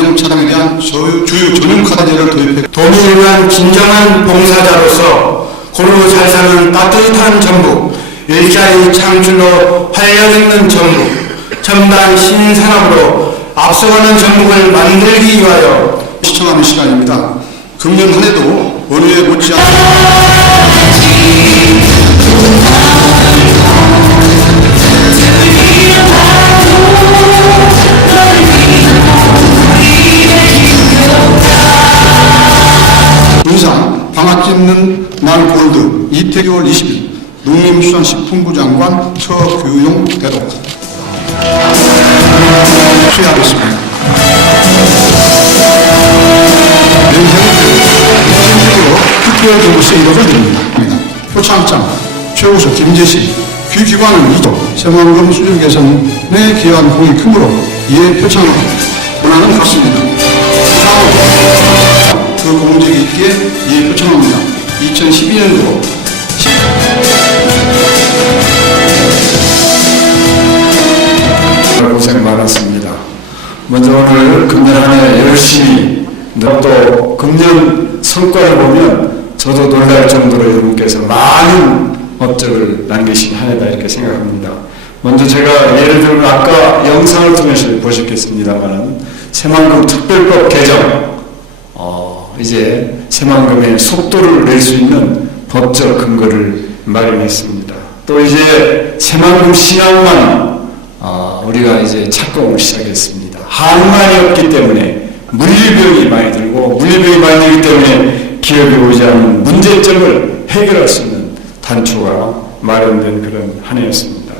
관영 차량에 대한 주요 전용 카드제를 도입해 도민을 위한 진정한 봉사자로서 고루 잘 사는 따뜻한 전북, 일자리 창출로 활력 있는 전북, 첨단 신산업으로 앞서가는 전북을 만들기 위하여 시청하는 시간입니다. 금년 한 해도 어느 해 못지않게 찍는 날 골드 이태규월 20일 농림수산식품부 장관 서규용 대독 수여하겠습니다. 연세로 특별 교부세 1억을 드립니다. 표창장 최우수 김재시 귀기관은 2조 세만금 수준 개선에 기여한 공이 크므로 이에 표창을 원하는 같습니다. 이상으로 그 공적이 있기에. 2012년도 고생 많았습니다. 먼저 오늘 금년 한해 열심히 또 금년 성과를 보면 저도 놀랄 정도로 여러분께서 많은 업적을 남기신 한 해다 이렇게 생각합니다. 먼저 제가 예를 들면 아까 영상을 통해서 보셨겠습니다만 새만금 특별법 개정 어, 이제 새만금의 속도를 낼 수 있는 법적 근거를 마련했습니다. 또 이제 새만금 신앙만 어, 우리가 이제 착공을 시작했습니다. 항만이 없기 때문에 물리병이 많이 들고 물리병이 많이 들기 때문에 기업이 오지 않는 문제점을 해결할 수 있는 단초가 마련된 그런 한 해였습니다.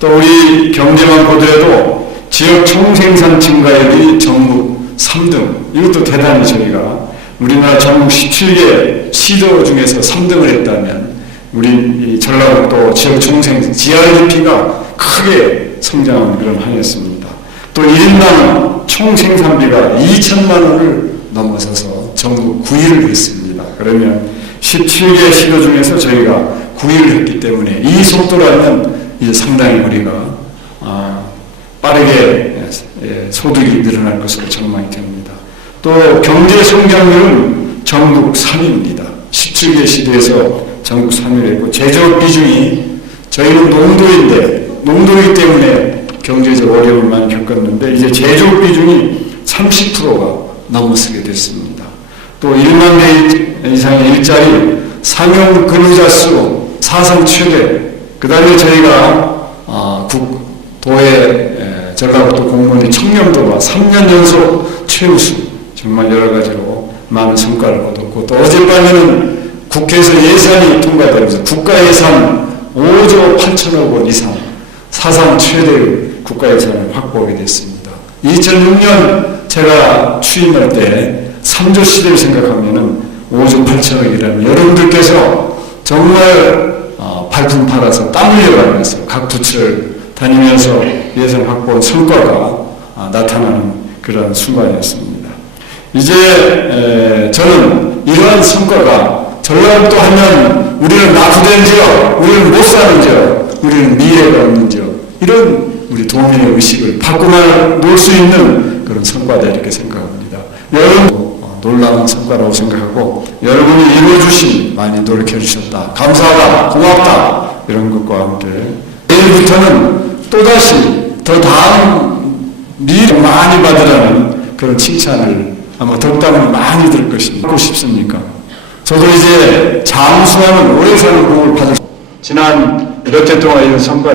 또 우리 경제만 보더라도 지역 총생산 증가율이 전국 3등 이것도 대단히 저희가 우리나라 전국 17개 시도 중에서 3등을 했다면 우리 이 전라북도 지역 총생 GRDP가 크게 성장한 그런 한 해였습니다. 또 1인당 총 생산비가 2천만 원을 넘어서서 전국 9위를 했습니다. 그러면 17개 시도 중에서 저희가 9위를 했기 때문에 이 속도라면 이제 상당히 우리가 아, 빠르게 예, 소득이 늘어날 것으로 전망이 됩니다. 또 경제 성장률은 전국 3위입니다. 17개 시도에서 전국 3위를 했고 제조업 비중이 저희는 농도인데 농도이기 때문에 경제적 어려움을 겪었는데 이제 제조업 비중이 30%가 넘어서게 됐습니다. 또 1만 개 이상의 일자리, 상용 근로자 수 사상 최대. 그 다음에 저희가 아, 국, 도의 에, 전라북도 공무원의 청렴도가 3년 연속 최우수. 정말 여러 가지로 많은 성과를 거뒀고 또 어젯밤에는 국회에서 예산이 통과되면서 국가 예산 5조 8천억 원 이상 사상 최대의 국가 예산을 확보하게 됐습니다. 2006년 제가 취임할 때 3조 시대를 생각하면은 5조 8천억이라면 여러분들께서 정말 어, 발품 팔아서 땀 흘려가면서 각 부처를 다니면서 예산 확보한 성과가 아, 나타나는 그런 순간이었습니다. 이제 에, 저는 이러한 성과가 전라북도 하면 우리는 낙후된 지역, 우리는 못 사는 지역, 우리는 미래가 없는 지역 이런 우리 도민의 의식을 바꾸어 놓을 수 있는 그런 성과다 이렇게 생각합니다. 여러분 어, 놀라운 성과라고 생각하고 여러분이 이루어주신 많이 노력해 주셨다. 감사하다. 고맙다. 이런 것과 함께 내일부터는 또다시 더 다음 미래 많이 받으라는 그런 칭찬을 아마 덕담을 많이 들 것입니다. 하고 싶습니까? 저도 이제 장수하는 오래 사는 복을 받을 지난 몇 해 동안 이런 성과